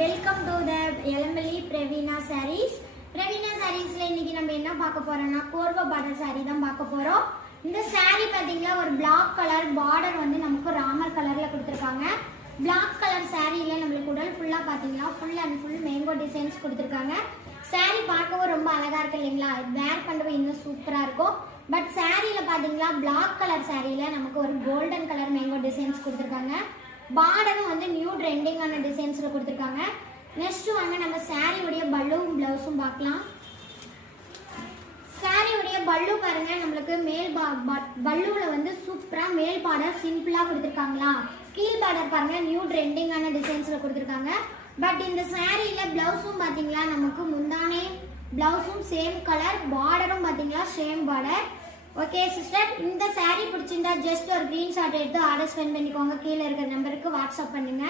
Welcome to the Elamali Praveena sarees. Praveena சாரீஸ்ல இன்னைக்கு நம்ம என்ன பார்க்க போறோம்னா கோர்வா பார்டர் சாரி தான் பார்க்க போறோம். இந்த சாரி பாத்தீங்கன்னா ஒரு பிளாக் கலர் பார்டர் வந்து நமக்கு ராமர் கலர்ல கொடுத்திருக்காங்க. பிளாக் கலர் சாரியில நம்மளுக்கு உடல் ஃபுல்லா பாத்தீங்கன்னா full and full mango designs கொடுத்திருக்காங்க. சாரி பார்க்கவும் ரொம்ப அழகா இருக்கு இல்லைங்களா? வேர் பண்ணவே இன்னும் சூப்பரா இருக்கும். பட் சாரியில பாத்தீங்கன்னா பிளாக் கலர் சாரியில நமக்கு ஒரு கோல்டன் கலர் மேங்கோ டிசைன்ஸ் கொடுத்திருக்காங்க. பார்டரும் வந்து நியூ ட்ரெண்டிங்கான டிசைன்ஸ்ல கொடுத்திருக்காங்க. நெக்ஸ்ட் வாங்க நம்ம சாரி உடைய பல்லுவும் பிளவுஸும் பார்க்கலாம். சாரி உடைய பல்லு பாருங்க, நம்மளுக்கு மேல் பல்லுல வந்து சூப்பரா மேல் பார்டர் சிம்பிளா கொடுத்திருக்காங்களா. கீழ் பார்டர் பாருங்க நியூ ட்ரெண்டிங்கான டிசைன்ஸ்ல கொடுத்திருக்காங்க. பட் இந்த சாரியில பிளவுஸும் பாத்தீங்களா நமக்கு முந்தானே பிளவுஸும் சேம் கலர், பார்டரும் பாத்தீங்களா சேம் பார்டர். ஓகே சிஸ்டர், இந்த சாரி பிடிச்சிருந்தா ஜஸ்ட் ஒரு ஸ்கிரீன்ஷாட் எடுத்து ஆர்டர் சென்ட் பண்ணிக்கோங்க. கீழே இருக்கிற நம்பருக்கு வாட்ஸ்அப் பண்ணுங்க.